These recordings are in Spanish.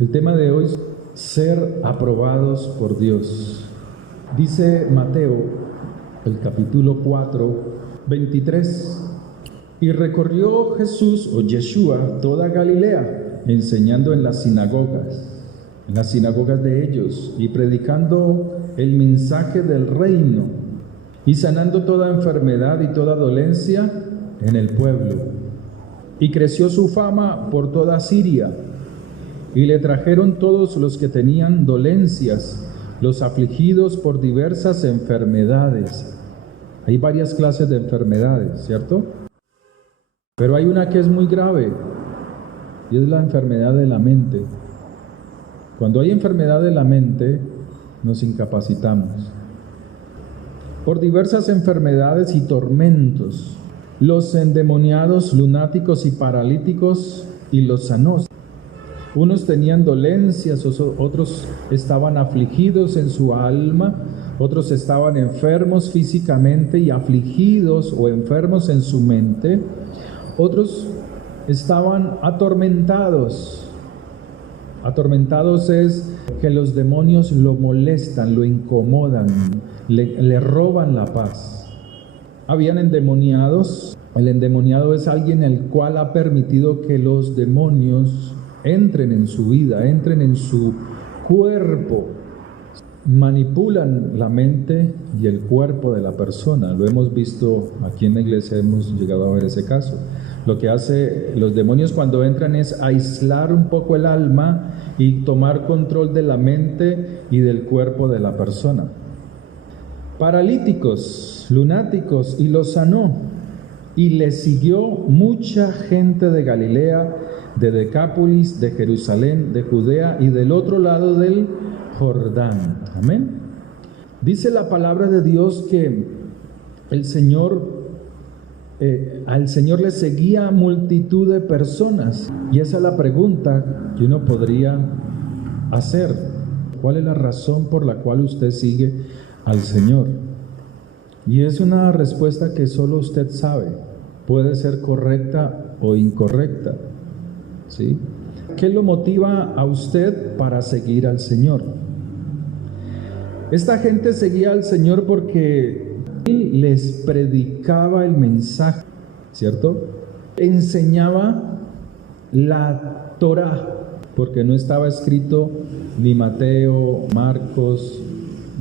El tema de hoy es ser aprobados por Dios. Dice Mateo, el capítulo 4, 23. Y recorrió Jesús o Yeshua toda Galilea, enseñando en las sinagogas de ellos, y predicando el mensaje del reino, y sanando toda enfermedad y toda dolencia en el pueblo. Y creció su fama por toda Siria, y le trajeron todos los que tenían dolencias, los afligidos por diversas enfermedades. Hay varias clases de enfermedades, ¿cierto? Pero hay una que es muy grave, y es la enfermedad de la mente. Cuando hay enfermedad de la mente, nos incapacitamos. Por diversas enfermedades y tormentos, los endemoniados, lunáticos y paralíticos, y los sanó. Unos tenían dolencias, otros estaban afligidos en su alma, otros estaban enfermos físicamente y afligidos o enfermos en su mente, otros estaban atormentados. Atormentados es que los demonios lo molestan, lo incomodan, le roban la paz. Habían endemoniados. El endemoniado es alguien el cual ha permitido que los demonios entren en su vida, entren en su cuerpo, manipulan la mente y el cuerpo de la persona. Lo hemos visto aquí en la iglesia, hemos llegado a ver ese caso. Lo que hace los demonios cuando entran es aislar un poco el alma y tomar control de la mente y del cuerpo de la persona. Paralíticos, lunáticos, y los sanó. Y le siguió mucha gente de Galilea, de Decápolis, de Jerusalén, de Judea y del otro lado del Jordán. Amén. Dice la palabra de Dios que el Señor, al Señor le seguía multitud de personas. Y esa es la pregunta que uno podría hacer. ¿Cuál es la razón por la cual usted sigue al Señor? Y es una respuesta que solo usted sabe. Puede ser correcta o incorrecta, ¿sí? ¿Qué lo motiva a usted para seguir al Señor? Esta gente seguía al Señor porque Él les predicaba el mensaje, ¿cierto? Enseñaba la Torá, porque no estaba escrito ni Mateo, Marcos,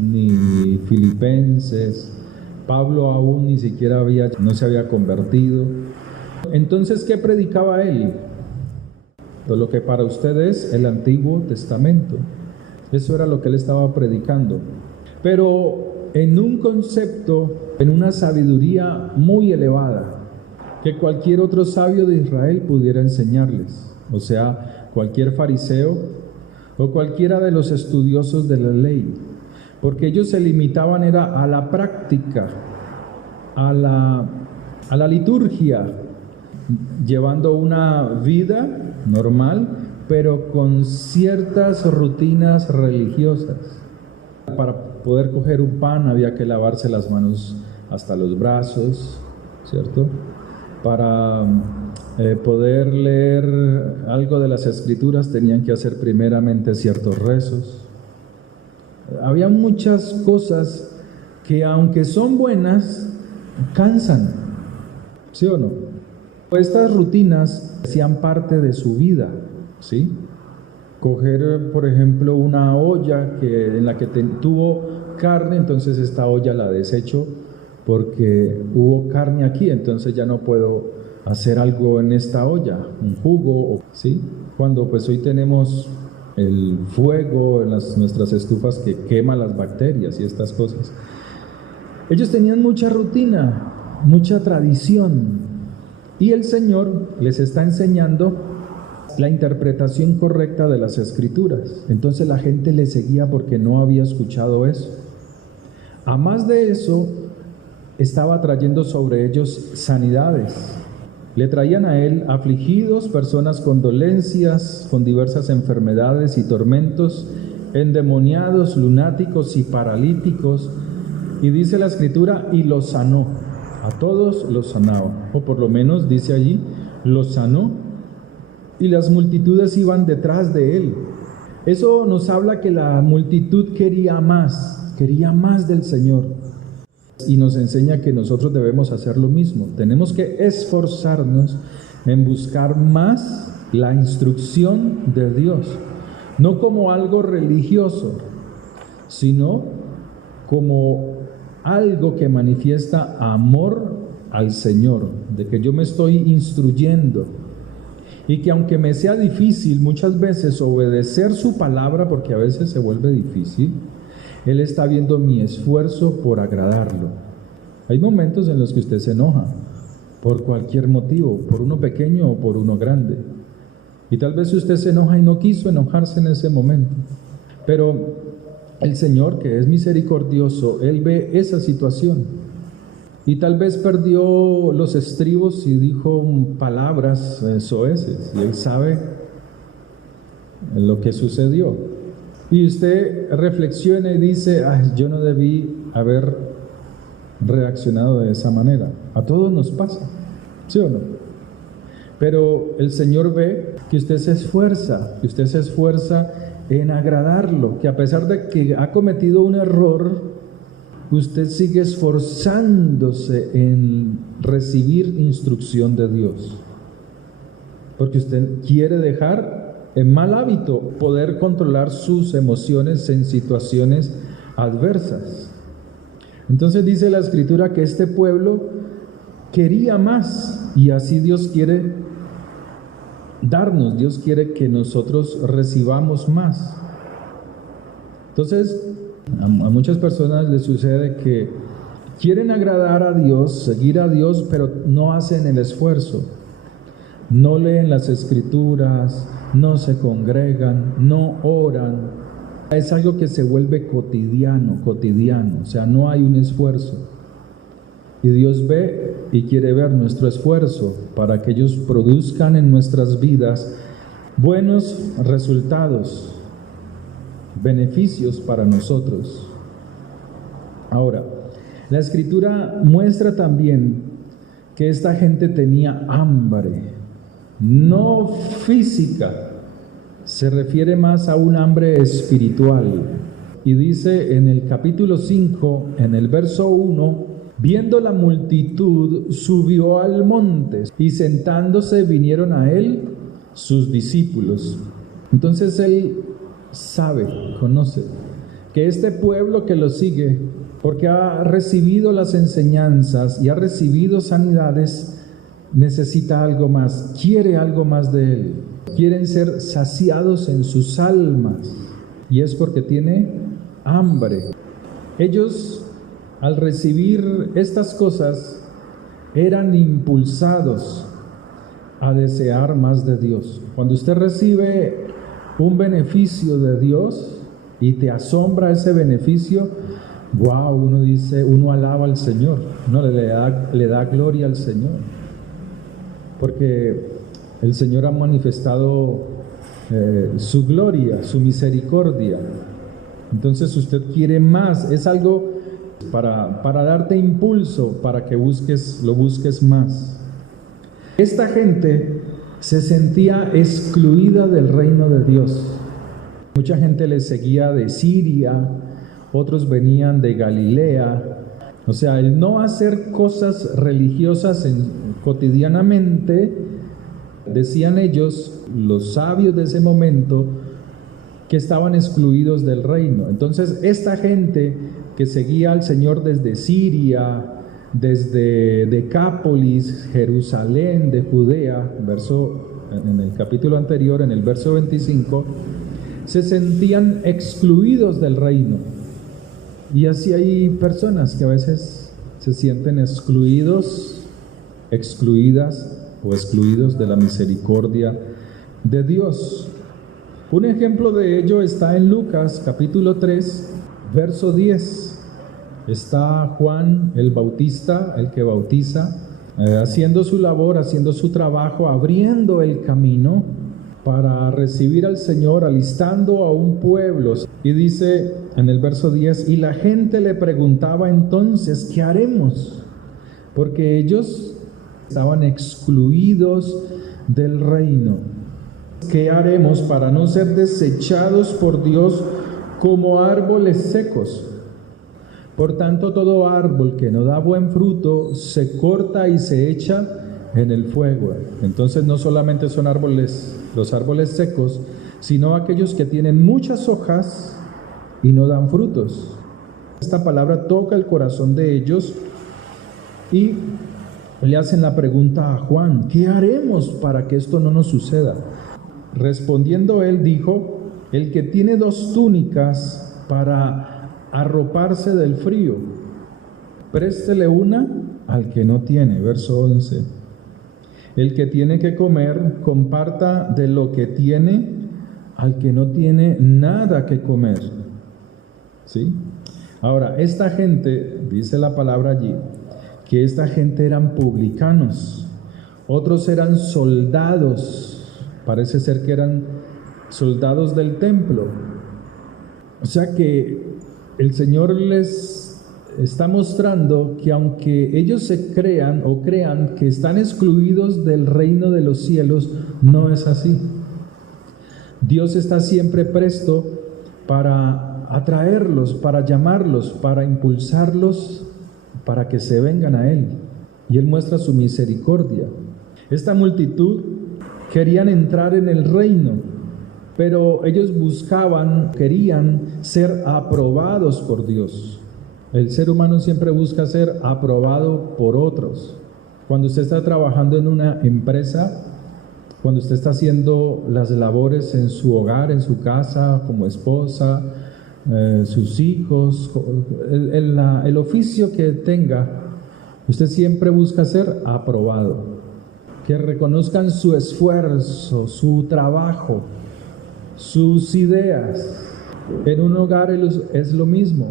ni Filipenses. Pablo aún ni siquiera no se había convertido. Entonces, ¿qué predicaba él? Lo que para ustedes es el Antiguo Testamento. Eso era lo que él estaba predicando. Pero en un concepto, en una sabiduría muy elevada, que cualquier otro sabio de Israel pudiera enseñarles. O sea, cualquier fariseo o cualquiera de los estudiosos de la ley. Porque ellos se limitaban a la práctica, a la liturgia, llevando una vida normal, pero con ciertas rutinas religiosas. Para poder coger un pan había que lavarse las manos hasta los brazos, ¿cierto? Para poder leer algo de las Escrituras tenían que hacer primeramente ciertos rezos. Había muchas cosas que, aunque son buenas, cansan, ¿sí o no? Estas rutinas hacían parte de su vida, ¿sí? Coger, por ejemplo, una olla en la que tuvo carne, entonces esta olla la desecho porque hubo carne aquí, entonces ya no puedo hacer algo en esta olla, un jugo, ¿sí? Cuando pues hoy tenemos el fuego en nuestras estufas que quema las bacterias y estas cosas. Ellos tenían mucha rutina, mucha tradición, y el Señor les está enseñando la interpretación correcta de las Escrituras. Entonces la gente le seguía porque no había escuchado eso. A más de eso, estaba trayendo sobre ellos sanidades. Le traían a él afligidos, personas con dolencias, con diversas enfermedades y tormentos, endemoniados, lunáticos y paralíticos. Y dice la Escritura, y los sanó. A todos los sanaba. O por lo menos dice allí, los sanó. Y las multitudes iban detrás de él. Eso nos habla que la multitud quería más del Señor. Y nos enseña que nosotros debemos hacer lo mismo. Tenemos que esforzarnos en buscar más la instrucción de Dios. No como algo religioso, sino como algo que manifiesta amor al Señor, de que yo me estoy instruyendo. Y que aunque me sea difícil muchas veces obedecer su palabra, porque a veces se vuelve difícil, Él está viendo mi esfuerzo por agradarlo. Hay momentos en los que usted se enoja por cualquier motivo, por uno pequeño o por uno grande. Y tal vez usted se enoja y no quiso enojarse en ese momento. Pero el Señor, que es misericordioso, Él ve esa situación. Y tal vez perdió los estribos y dijo palabras soeces. Y Él sabe lo que sucedió. Y usted reflexiona y dice, yo no debí haber reaccionado de esa manera. A todos nos pasa, ¿sí o no? Pero el Señor ve que usted se esfuerza en agradarlo, que a pesar de que ha cometido un error, usted sigue esforzándose en recibir instrucción de Dios, porque usted quiere dejar en mal hábito poder controlar sus emociones en situaciones adversas. Entonces dice la Escritura que este pueblo quería más, y así Dios quiere darnos, Dios quiere que nosotros recibamos más. Entonces, a muchas personas les sucede que quieren agradar a Dios, seguir a Dios, pero no hacen el esfuerzo. No leen las Escrituras, no se congregan, no oran. Es algo que se vuelve cotidiano, o sea, no hay un esfuerzo. Y Dios ve y quiere ver nuestro esfuerzo para que ellos produzcan en nuestras vidas buenos resultados, beneficios para nosotros. Ahora, la Escritura muestra también que esta gente tenía hambre, no física, se refiere más a un hambre espiritual. Y dice en el capítulo 5, en el verso 1, viendo la multitud, subió al monte, y sentándose vinieron a él sus discípulos. Entonces él sabe, conoce, que este pueblo que lo sigue, porque ha recibido las enseñanzas y ha recibido sanidades, necesita algo más, quiere algo más de él. Quieren ser saciados en sus almas, y es porque tiene hambre. Ellos, al recibir estas cosas, eran impulsados a desear más de Dios. Cuando usted recibe un beneficio de Dios y te asombra ese beneficio, wow, uno dice, uno alaba al Señor, uno le da gloria al Señor, porque el Señor ha manifestado su gloria, su misericordia. Entonces usted quiere más, es algo para darte impulso, para que lo busques más. Esta gente se sentía excluida del reino de Dios. Mucha gente les seguía de Siria, otros venían de Galilea. O sea, el no hacer cosas religiosas cotidianamente, decían ellos, los sabios de ese momento, que estaban excluidos del reino. Entonces, esta gente que seguía al Señor desde Siria, desde Decápolis, Jerusalén, de Judea, en el capítulo anterior, en el verso 25, se sentían excluidos del reino. Y así hay personas que a veces se sienten excluidas o excluidos de la misericordia de Dios. Un ejemplo de ello está en Lucas capítulo 3, verso 10. Está Juan el Bautista, el que bautiza, haciendo su labor, haciendo su trabajo, abriendo el camino para recibir al Señor, alistando a un pueblo. Y dice en el verso 10, y la gente le preguntaba entonces, ¿qué haremos? Porque ellos estaban excluidos del reino. ¿Qué haremos para no ser desechados por Dios como árboles secos? Por tanto, todo árbol que no da buen fruto se corta y se echa en el fuego. Entonces no solamente son los árboles secos, sino aquellos que tienen muchas hojas y no dan frutos. Esta palabra toca el corazón de ellos y le hacen la pregunta a Juan: ¿qué haremos para que esto no nos suceda? Respondiendo él dijo: el que tiene 2 túnicas para arroparse del frío, préstele una al que no tiene. Verso 11. El que tiene que comer, comparta de lo que tiene al que no tiene nada que comer. ¿Sí? Ahora, esta gente, dice la palabra allí, que esta gente eran publicanos, otros eran soldados, parece ser que eran soldados del templo. O sea que el Señor les está mostrando que aunque ellos se crean que están excluidos del reino de los cielos, no es así. Dios está siempre presto para atraerlos, para llamarlos, para impulsarlos, para que se vengan a Él. Y Él muestra su misericordia. Esta multitud querían entrar en el reino, pero ellos querían ser aprobados por Dios. El ser humano siempre busca ser aprobado por otros. Cuando usted está trabajando en una empresa, cuando usted está haciendo las labores en su hogar, en su casa, como esposa, sus hijos, el oficio que tenga, usted siempre busca ser aprobado, que reconozcan su esfuerzo, su trabajo, sus ideas. En un hogar es lo mismo.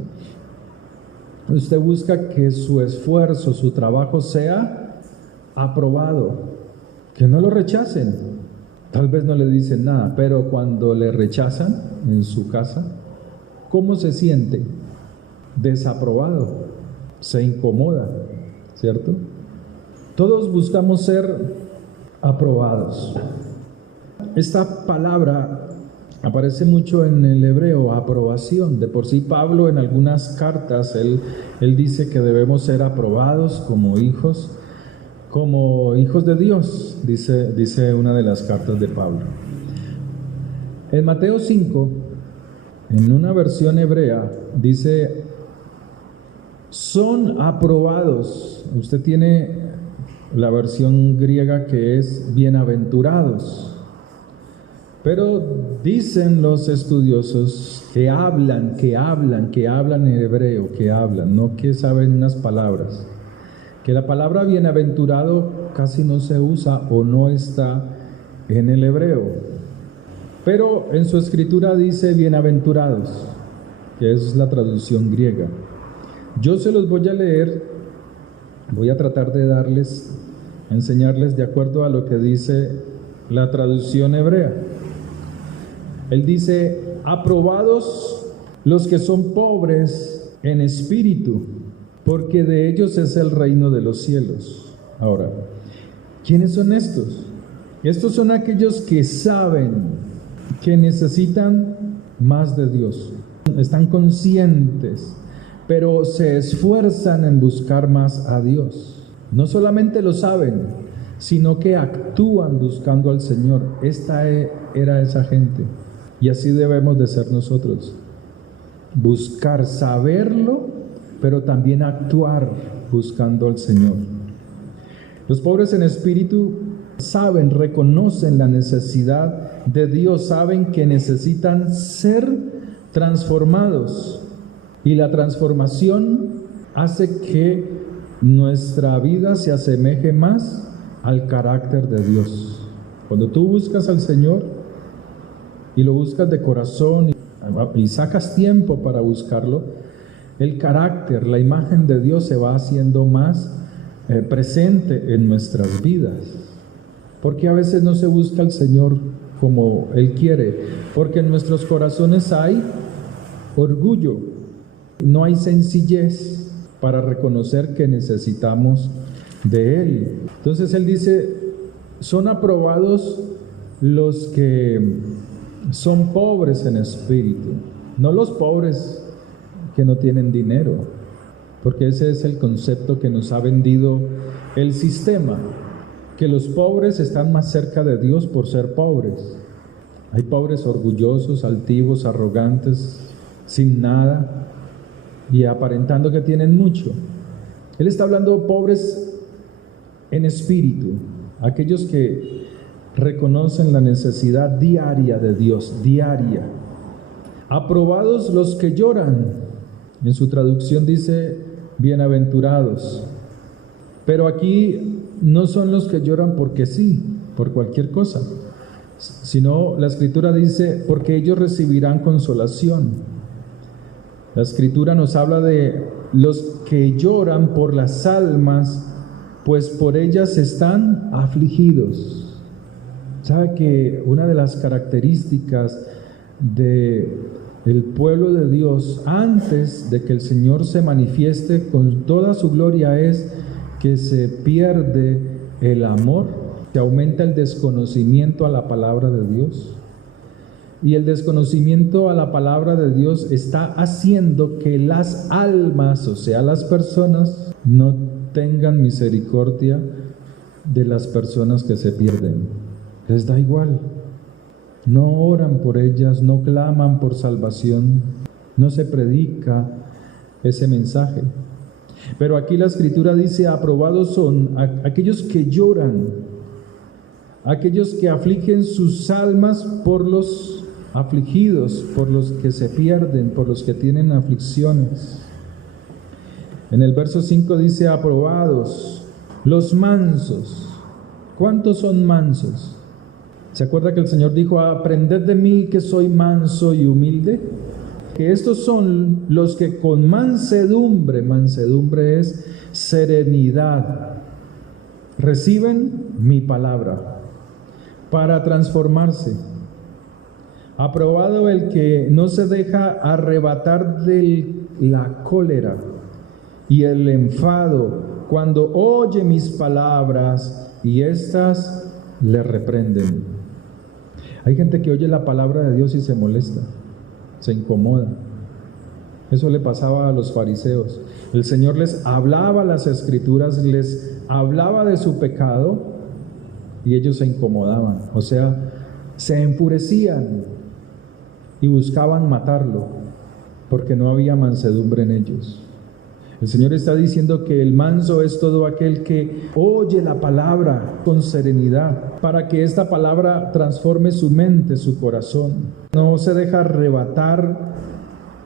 Usted busca que su esfuerzo, su trabajo sea aprobado, que no lo rechacen. Tal vez no le dicen nada, pero cuando le rechazan en su casa, ¿cómo se siente? Desaprobado, se incomoda, ¿cierto? Todos buscamos ser aprobados. Esta palabra aparece mucho en el hebreo, aprobación. De por sí Pablo en algunas cartas, él dice que debemos ser aprobados como hijos de Dios, dice una de las cartas de Pablo. En Mateo 5, en una versión hebrea, dice: son aprobados. Usted tiene la versión griega que es bienaventurados. Pero dicen los estudiosos que hablan en hebreo, no que saben unas palabras. Que la palabra bienaventurado casi no se usa o no está en el hebreo. Pero en su escritura dice bienaventurados, que es la traducción griega. Yo se los voy a leer, voy a tratar de enseñarles de acuerdo a lo que dice la traducción hebrea. Él dice: aprobados los que son pobres en espíritu, porque de ellos es el reino de los cielos. Ahora, ¿quiénes son estos? Estos son aquellos que saben que necesitan más de Dios, están conscientes, pero se esfuerzan en buscar más a Dios. No solamente lo saben, sino que actúan buscando al Señor. Esta era esa gente. Y así debemos de ser nosotros. Buscar, saberlo, pero también actuar buscando al Señor. Los pobres en espíritu saben, reconocen la necesidad de Dios, saben que necesitan ser transformados. Y la transformación hace que nuestra vida se asemeje más al carácter de Dios. Cuando tú buscas al Señor y lo buscas de corazón y sacas tiempo para buscarlo, el carácter, la imagen de Dios se va haciendo más presente en nuestras vidas. Porque a veces no se busca al Señor como Él quiere, porque en nuestros corazones hay orgullo, no hay sencillez para reconocer que necesitamos de Él. Entonces Él dice: son aprobados los que son pobres en espíritu, no los pobres que no tienen dinero, porque ese es el concepto que nos ha vendido el sistema, que los pobres están más cerca de Dios por ser pobres. Hay pobres orgullosos, altivos, arrogantes, sin nada y aparentando que tienen mucho. Él está hablando de pobres en espíritu, aquellos que reconocen la necesidad diaria de Dios, diaria. Aprobados los que lloran, en su traducción dice bienaventurados, pero aquí no son los que lloran porque sí, por cualquier cosa, sino la Escritura dice porque ellos recibirán consolación. La Escritura nos habla de los que lloran por las almas, pues por ellas están afligidos. ¿Sabe que una de las características del pueblo de Dios antes de que el Señor se manifieste con toda su gloria es que se pierde el amor, que aumenta el desconocimiento a la palabra de Dios? Y el desconocimiento a la palabra de Dios está haciendo que las almas, o sea, las personas, no tengan misericordia de las personas que se pierden. Les da igual. No oran por ellas, no claman por salvación, no se predica ese mensaje. Pero aquí la Escritura dice, aprobados son aquellos que lloran, aquellos que afligen sus almas por los afligidos, por los que se pierden, por los que tienen aflicciones. En el verso 5 dice, aprobados los mansos. ¿Cuántos son mansos? ¿Se acuerda que el Señor dijo, aprended de mí que soy manso y humilde? Que estos son los que con mansedumbre es serenidad, reciben mi palabra para transformarse. Aprobado el que no se deja arrebatar de la cólera y el enfado cuando oye mis palabras y éstas le reprenden. Hay gente que oye la palabra de Dios y se molesta, se incomoda. Eso le pasaba a los fariseos. El Señor les hablaba las Escrituras, les hablaba de su pecado y ellos se incomodaban, o sea, se enfurecían y buscaban matarlo porque no había mansedumbre en ellos. El Señor está diciendo que el manso es todo aquel que oye la palabra con serenidad para que esta palabra transforme su mente, su corazón. No se deja arrebatar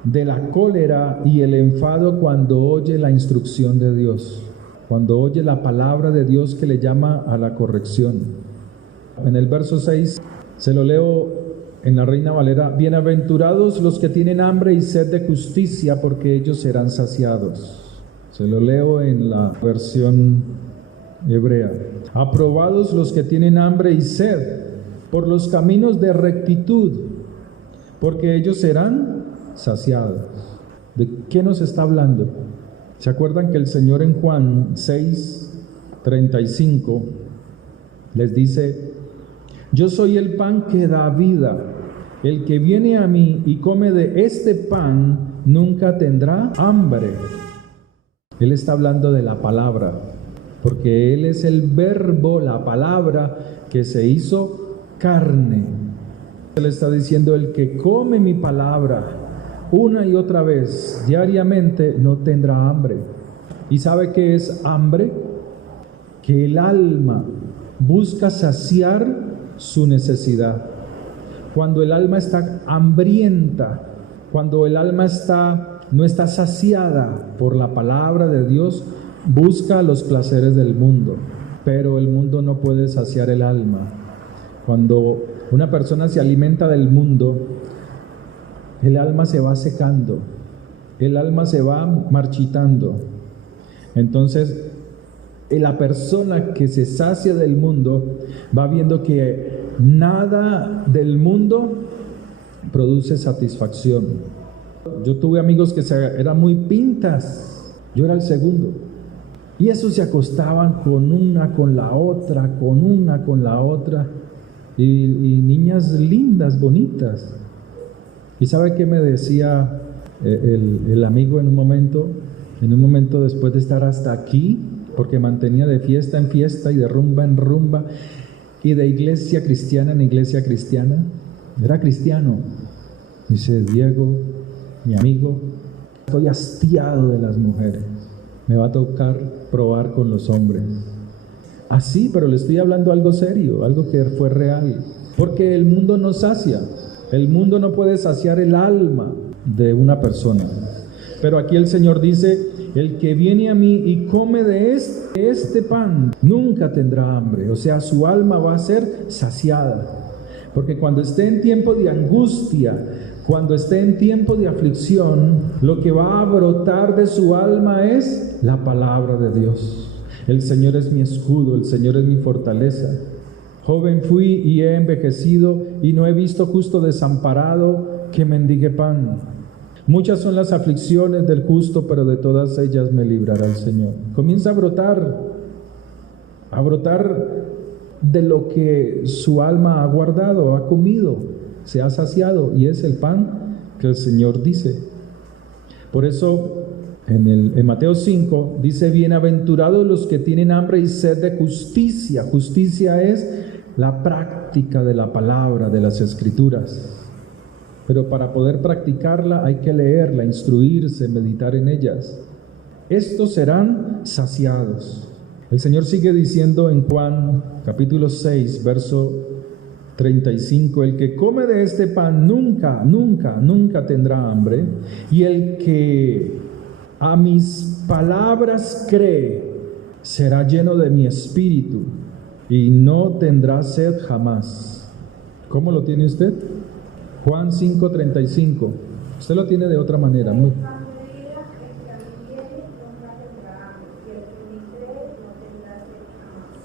de la cólera y el enfado cuando oye la instrucción de Dios, cuando oye la palabra de Dios que le llama a la corrección. En el verso 6 se lo leo en la Reina Valera: bienaventurados los que tienen hambre y sed de justicia, porque ellos serán saciados. Se lo leo en la versión hebrea. Aprobados los que tienen hambre y sed por los caminos de rectitud, porque ellos serán saciados. ¿De qué nos está hablando? ¿Se acuerdan que el Señor en Juan 6:35 les dice: yo soy el pan que da vida, el que viene a mí y come de este pan nunca tendrá hambre? Él está hablando de la palabra, porque Él es el verbo, la palabra que se hizo carne. Él está diciendo: el que come mi palabra una y otra vez, diariamente, no tendrá hambre. ¿Y sabe qué es hambre? Que el alma busca saciar su necesidad. Cuando el alma está hambrienta, cuando el alma no está saciada por la palabra de Dios, busca los placeres del mundo, pero el mundo no puede saciar el alma. Cuando una persona se alimenta del mundo, el alma se va secando, el alma se va marchitando. Entonces, la persona que se sacia del mundo va viendo que nada del mundo produce satisfacción. Yo tuve amigos que eran muy pintas, yo era el segundo, y esos se acostaban con una, con la otra, con una, con la otra, y niñas lindas, bonitas. ¿Y sabe qué me decía el amigo en un momento después de estar hasta aquí, porque mantenía de fiesta en fiesta y de rumba en rumba y de iglesia cristiana en iglesia cristiana? Era cristiano. Dice: Diego, mi amigo, estoy hastiado de las mujeres, me va a tocar probar con los hombres. Así, pero le estoy hablando algo serio, algo que fue real, porque el mundo no sacia, el mundo no puede saciar el alma de una persona. Pero aquí el Señor dice: el que viene a mí y come de este pan nunca tendrá hambre. O sea, su alma va a ser saciada. Porque cuando esté en tiempo de angustia, cuando esté en tiempo de aflicción, lo que va a brotar de su alma es la palabra de Dios. El Señor es mi escudo, el Señor es mi fortaleza. Joven fui y he envejecido, y no he visto justo desamparado que mendigue pan. Muchas son las aflicciones del justo, pero de todas ellas me librará el Señor. Comienza a brotar de lo que su alma ha guardado, ha comido, se ha saciado, y es el pan que el Señor dice. Por eso en Mateo 5 dice: bienaventurados los que tienen hambre y sed de justicia. Justicia es la práctica de la palabra, de las Escrituras. Pero para poder practicarla hay que leerla, instruirse, meditar en ellas. Estos serán saciados. El Señor sigue diciendo en Juan capítulo 6, verso 35: el que come de este pan nunca, nunca, nunca tendrá hambre, y el que a mis palabras cree será lleno de mi espíritu y no tendrá sed jamás. ¿Cómo lo tiene usted? Juan 5:35. Usted lo tiene de otra manera.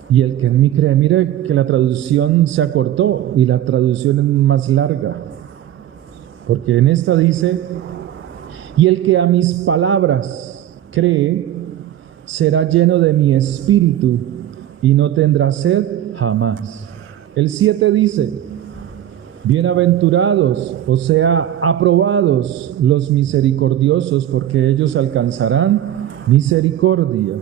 Y el que en mí cree. Mire que la traducción se acortó y la traducción es más larga, porque en esta dice: y el que a mis palabras cree será lleno de mi espíritu y no tendrá sed jamás. El 7 dice: bienaventurados, o sea, aprobados los misericordiosos, porque ellos alcanzarán misericordia.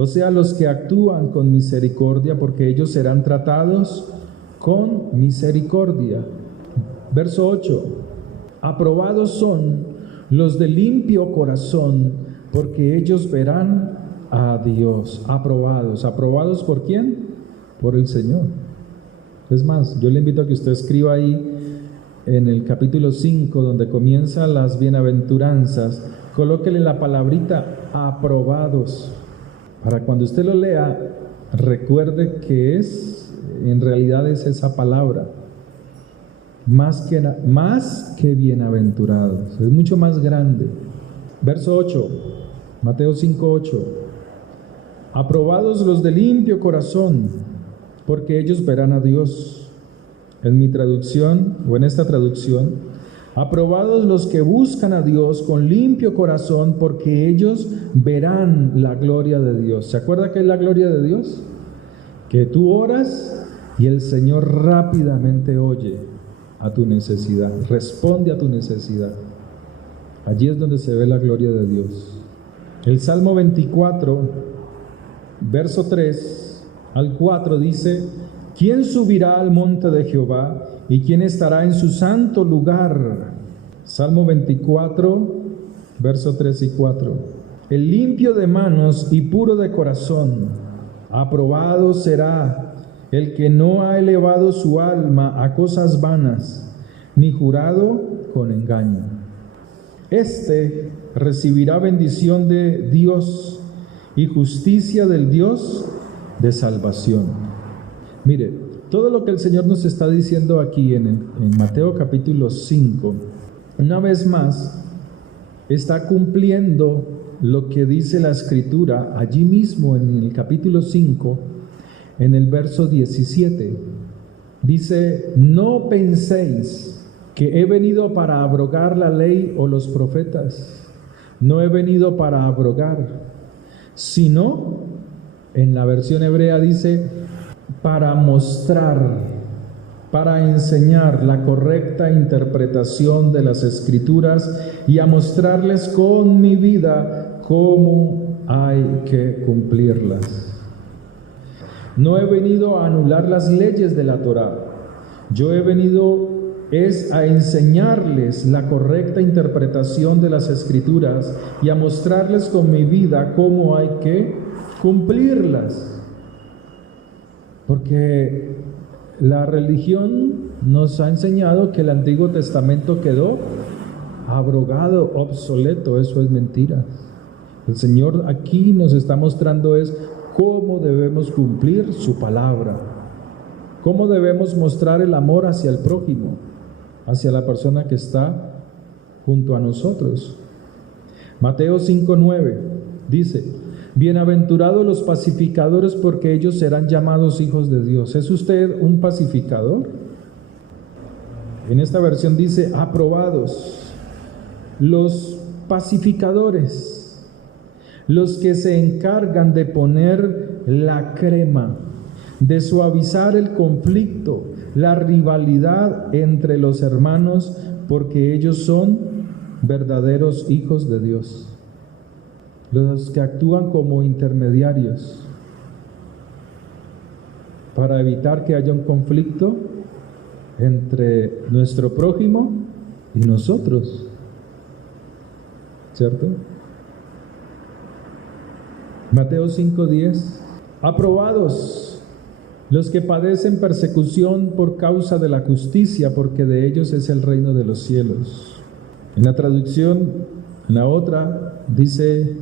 O sea, los que actúan con misericordia, porque ellos serán tratados con misericordia. Verso 8: aprobados son los de limpio corazón, porque ellos verán a Dios. Aprobados. ¿Aprobados por quién? Por el Señor. Es más, yo le invito a que usted escriba ahí en el capítulo 5, donde comienzan las bienaventuranzas, colóquele la palabrita aprobados, para cuando usted lo lea, recuerde que en realidad es esa palabra, más que bienaventurados, es mucho más grande. Verso 8, Mateo 5:8: aprobados los de limpio corazón, porque ellos verán a Dios. En mi traducción, o en esta traducción: aprobados los que buscan a Dios con limpio corazón, porque ellos verán la gloria de Dios. ¿Se acuerda qué es la gloria de Dios? Que tú oras y el Señor rápidamente oye a tu necesidad, responde a tu necesidad. Allí es donde se ve la gloria de Dios. El Salmo 24, verso 3 al 4 dice: ¿quién subirá al monte de Jehová? ¿Y quién estará en su santo lugar? Salmo 24, verso 3 y 4. El limpio de manos y puro de corazón, aprobado será el que no ha elevado su alma a cosas vanas, ni jurado con engaño. Este recibirá bendición de Dios y justicia del Dios de salvación. Mire, todo lo que el Señor nos está diciendo aquí en Mateo capítulo 5, una vez más, está cumpliendo lo que dice la Escritura allí mismo en el capítulo 5, en el verso 17. Dice: no penséis que he venido para abrogar la ley o los profetas. No he venido para abrogar, sino, en la versión hebrea dice, para mostrar para enseñar la correcta interpretación de las Escrituras y a mostrarles con mi vida cómo hay que cumplirlas. No he venido a anular las leyes de la Torá. Yo he venido a enseñarles la correcta interpretación de las Escrituras y a mostrarles con mi vida cómo hay que cumplirlas. Porque la religión nos ha enseñado que el Antiguo Testamento quedó abrogado, obsoleto. Eso es mentira. El Señor aquí nos está mostrando cómo debemos cumplir su palabra, cómo debemos mostrar el amor hacia el prójimo, hacia la persona que está junto a nosotros. Mateo 5:9 dice: bienaventurados los pacificadores, porque ellos serán llamados hijos de Dios. ¿Es usted un pacificador? En esta versión dice: aprobados los pacificadores, los que se encargan de poner la crema, de suavizar el conflicto, la rivalidad entre los hermanos, porque ellos son verdaderos hijos de Dios. Los que actúan como intermediarios para evitar que haya un conflicto entre nuestro prójimo y nosotros, ¿cierto? Mateo 5:10: aprobados los que padecen persecución por causa de la justicia, porque de ellos es el reino de los cielos. En la traducción, en la otra, dice: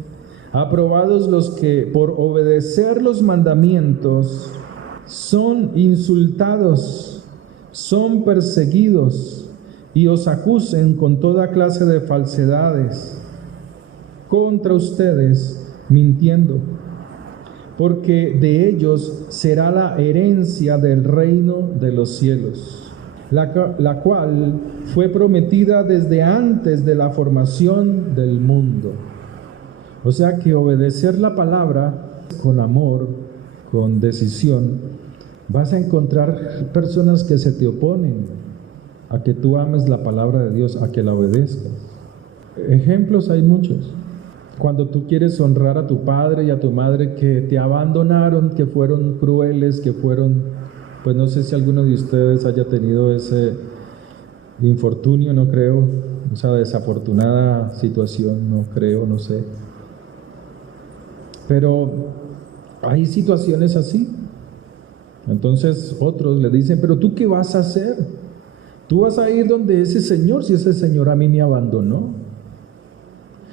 aprobados los que por obedecer los mandamientos son insultados, son perseguidos y os acusen con toda clase de falsedades contra ustedes, mintiendo, porque de ellos será la herencia del reino de los cielos, la cual fue prometida desde antes de la formación del mundo. O sea que obedecer la palabra con amor, con decisión, vas a encontrar personas que se te oponen a que tú ames la palabra de Dios, a que la obedezcas. Ejemplos hay muchos. Cuando tú quieres honrar a tu padre y a tu madre que te abandonaron, que fueron crueles, que fueron, pues no sé si alguno de ustedes haya tenido ese infortunio, no creo, esa desafortunada situación, no creo, no sé. Pero hay situaciones así. Entonces otros le dicen: pero ¿tú qué vas a hacer? Tú vas a ir donde ese señor, si ese señor a mí me abandonó.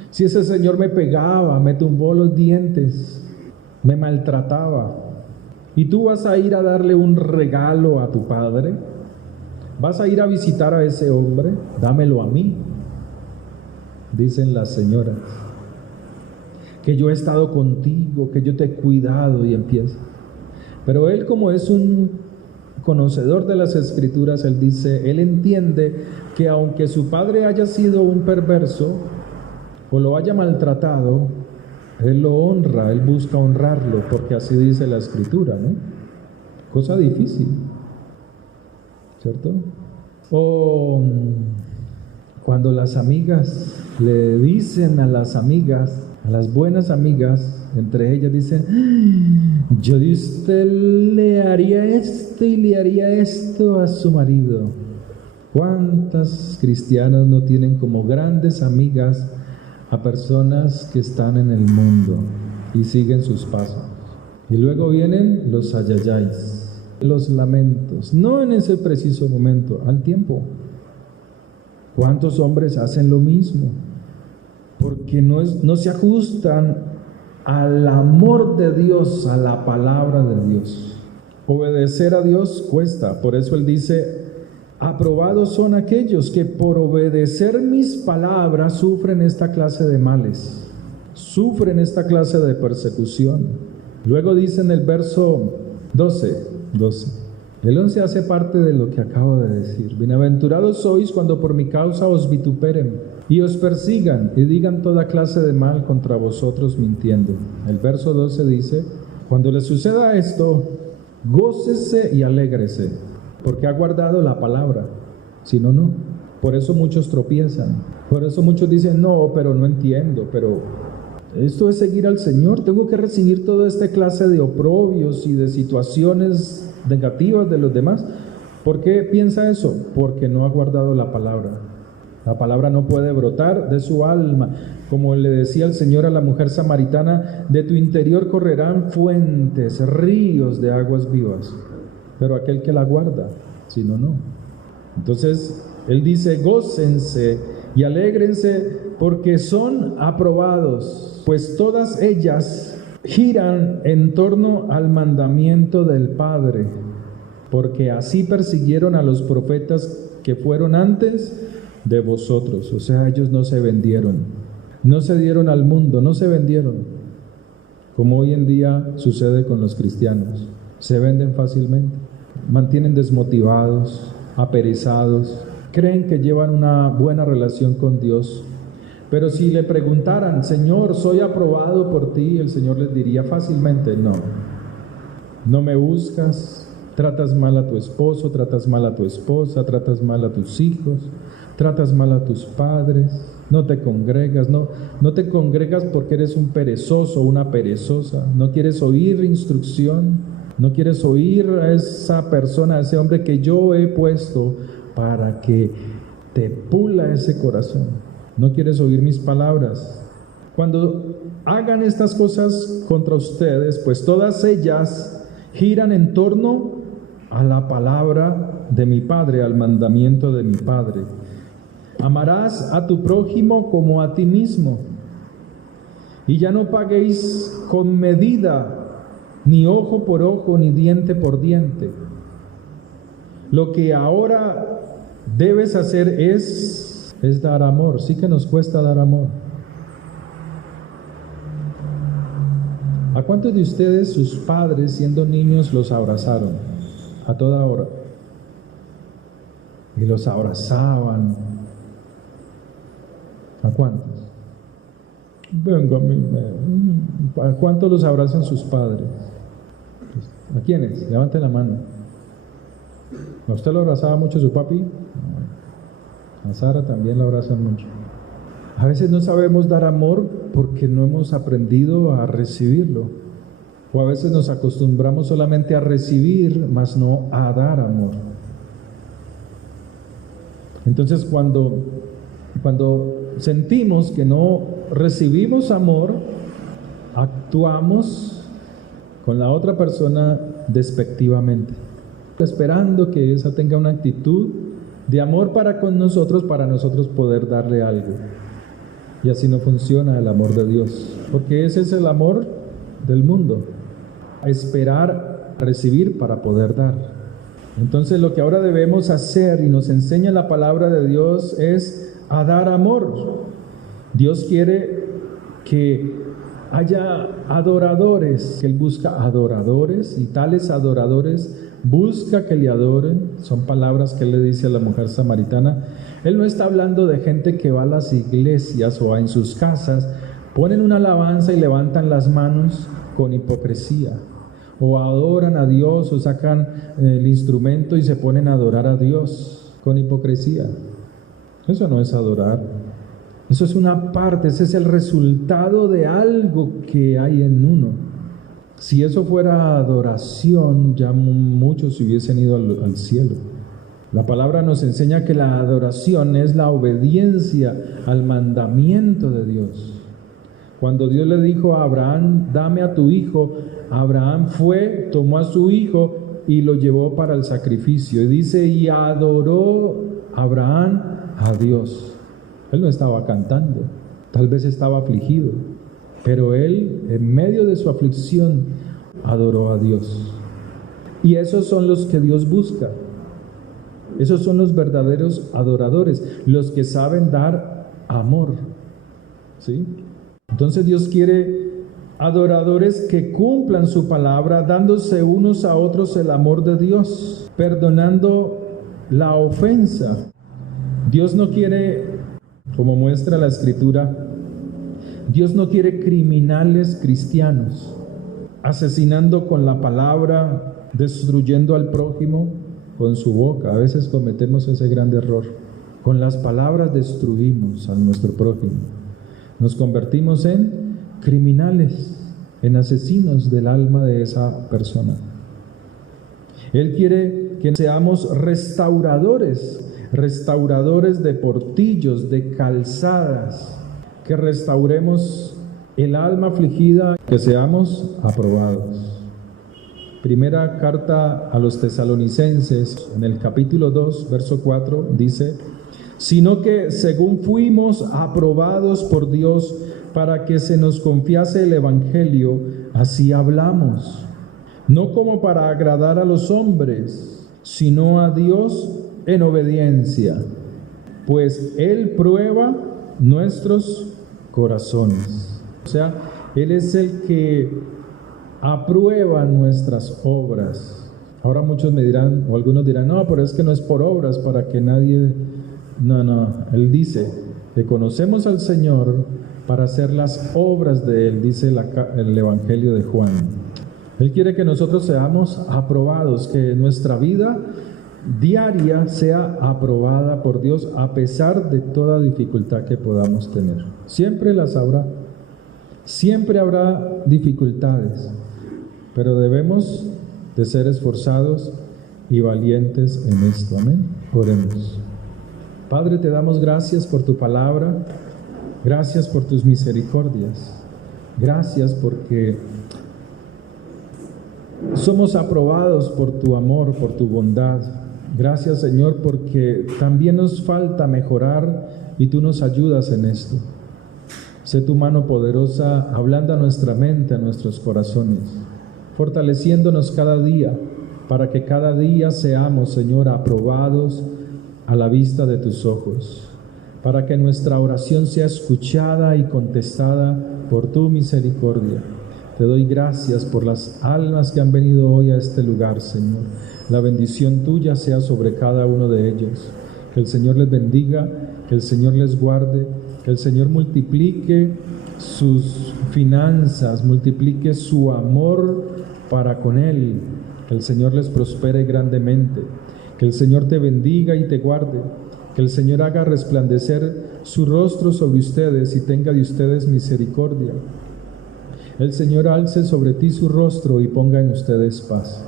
Si ese señor me pegaba, me tumbó los dientes, me maltrataba, y tú vas a ir a darle un regalo a tu padre, vas a ir a visitar a ese hombre, dámelo a mí, dicen las señoras, que yo he estado contigo, que yo te he cuidado, y empieza. Pero él, como es un conocedor de las Escrituras, él dice, él entiende que aunque su padre haya sido un perverso o lo haya maltratado, él lo honra, él busca honrarlo, porque así dice la Escritura, ¿no? Cosa difícil, ¿cierto? O cuando las amigas le dicen a las amigas, a las buenas amigas, entre ellas dicen: yo de usted le haría esto y le haría esto a su marido. ¿Cuántas cristianas no tienen como grandes amigas a personas que están en el mundo y siguen sus pasos? Y luego vienen los ayayáis, los lamentos, no en ese preciso momento, al tiempo. ¿Cuántos hombres hacen lo mismo? Porque no se ajustan al amor de Dios, a la palabra de Dios. Obedecer a Dios cuesta, por eso Él dice: aprobados son aquellos que por obedecer mis palabras sufren esta clase de males, sufren esta clase de persecución. Luego dice en el verso 12, el 11 hace parte de lo que acabo de decir: bienaventurados sois cuando por mi causa os vituperen y os persigan y digan toda clase de mal contra vosotros mintiendo. El verso 12 dice: cuando les suceda esto, gócese y alégrese, porque ha guardado la palabra, si no, no. Por eso muchos tropiezan, por eso muchos dicen, no, pero no entiendo, pero esto es seguir al Señor, tengo que recibir toda esta clase de oprobios y de situaciones negativas de los demás. ¿Por qué piensa eso? Porque no ha guardado la palabra. La palabra no puede brotar de su alma. Como le decía el Señor a la mujer samaritana, de tu interior correrán fuentes, ríos de aguas vivas. Pero aquel que la guarda, si no, no. Entonces, Él dice, gócense y alégrense porque son aprobados, pues todas ellas giran en torno al mandamiento del Padre, porque así persiguieron a los profetas que fueron antes de vosotros. O sea, ellos no se vendieron, no se dieron al mundo, no se vendieron, como hoy en día sucede con los cristianos. Se venden fácilmente, mantienen desmotivados, aperezados, creen que llevan una buena relación con Dios. Pero si le preguntaran, Señor, ¿soy aprobado por ti?, el Señor les diría fácilmente, no. No me buscas, tratas mal a tu esposo, tratas mal a tu esposa, tratas mal a tus hijos, tratas mal a tus padres, no te congregas, no te congregas porque eres un perezoso o una perezosa, no quieres oír instrucción, no quieres oír a esa persona, a ese hombre que yo he puesto para que te pula ese corazón. No quieres oír mis palabras. Cuando hagan estas cosas contra ustedes, pues todas ellas giran en torno a la palabra de mi Padre, al mandamiento de mi Padre. Amarás a tu prójimo como a ti mismo. Y ya no paguéis con medida, ni ojo por ojo, ni diente por diente. Lo que ahora debes hacer es dar amor. Sí que nos cuesta dar amor. ¿A cuántos de ustedes, sus padres, siendo niños, los abrazaron a toda hora? Y los abrazaban. ¿A cuántos? Venga, ¿a cuántos los abrazan sus padres? ¿A quiénes? Levanten la mano. ¿A usted lo abrazaba mucho su papi? A Sara también la abrazan mucho. A veces no sabemos dar amor porque no hemos aprendido a recibirlo. O a veces nos acostumbramos solamente a recibir, mas no a dar amor. Entonces cuando sentimos que no recibimos amor, actuamos con la otra persona despectivamente, esperando que esa tenga una actitud de amor para con nosotros, para nosotros poder darle algo. Y así no funciona el amor de Dios, porque ese es el amor del mundo, esperar, recibir para poder dar. Entonces lo que ahora debemos hacer, y nos enseña la palabra de Dios, es a dar amor. Dios quiere que haya adoradores, que Él busca adoradores, y tales adoradores busca que le adoren. Son palabras que Él le dice a la mujer samaritana. Él no está hablando de gente que va a las iglesias o en sus casas, ponen una alabanza y levantan las manos con hipocresía, o adoran a Dios, o sacan el instrumento y se ponen a adorar a Dios con hipocresía. Eso no es adorar. Eso es una parte, ese es el resultado de algo que hay en uno. Si eso fuera adoración, ya muchos se hubiesen ido al cielo. La palabra nos enseña que la adoración es la obediencia al mandamiento de Dios. Cuando Dios le dijo a Abraham, dame a tu hijo, Abraham fue, tomó a su hijo y lo llevó para el sacrificio. Y dice, y adoró Abraham a Dios. Él no estaba cantando, tal vez estaba afligido, pero él, en medio de su aflicción, adoró a Dios. Y esos son los que Dios busca. Esos son los verdaderos adoradores, los que saben dar amor. ¿Sí? Entonces Dios quiere adoradores que cumplan su palabra, dándose unos a otros el amor de Dios, perdonando la ofensa. Dios no quiere, como muestra la Escritura, Dios no quiere criminales cristianos, asesinando con la palabra, destruyendo al prójimo. con su boca. A veces cometemos ese gran error. Con las palabras destruimos a nuestro prójimo. Nos convertimos en criminales, en asesinos del alma de esa persona. Él quiere que seamos restauradores de portillos, de calzadas, que restauremos el alma afligida, que seamos aprobados. Primera carta a los Tesalonicenses, en el capítulo 2, verso 4, dice: sino que según fuimos aprobados por Dios para que se nos confiase el Evangelio, así hablamos, no como para agradar a los hombres, sino a Dios en obediencia, pues Él prueba nuestros corazones. O sea, Él es el que aprueba nuestras obras. Ahora muchos me dirán, o algunos dirán, no, pero es que no es por obras para que nadie... No, Él dice que conocemos al Señor para hacer las obras de Él, dice el Evangelio de Juan. Él quiere que nosotros seamos aprobados, que nuestra vida diaria sea aprobada por Dios a pesar de toda dificultad que podamos tener. Siempre las habrá, siempre habrá dificultades, pero debemos de ser esforzados y valientes en esto. Amén. Oremos. Padre, te damos gracias por tu palabra, gracias por tus misericordias, gracias porque somos aprobados por tu amor, por tu bondad. Gracias, Señor, porque también nos falta mejorar y tú nos ayudas en esto. Sé tu mano poderosa hablando a nuestra mente, a nuestros corazones, fortaleciéndonos cada día para que cada día seamos, Señor, aprobados a la vista de tus ojos, para que nuestra oración sea escuchada y contestada por tu misericordia. Te doy gracias por las almas que han venido hoy a este lugar, Señor. La bendición tuya sea sobre cada uno de ellos. Que el Señor les bendiga, que el Señor les guarde, que el Señor multiplique sus finanzas, multiplique su amor para con Él, que el Señor les prospere grandemente, que el Señor te bendiga y te guarde, que el Señor haga resplandecer su rostro sobre ustedes y tenga de ustedes misericordia. El Señor alce sobre ti su rostro y ponga en ustedes paz.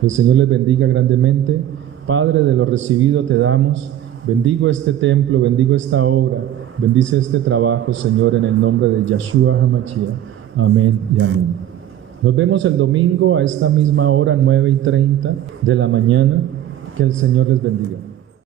Que el Señor les bendiga grandemente. Padre, de lo recibido te damos. Bendigo este templo, bendigo esta obra, bendice este trabajo, Señor, en el nombre de Yeshua HaMashiach. Amén y amén. Nos vemos el domingo a esta misma hora, 9:30 de la mañana. Que el Señor les bendiga.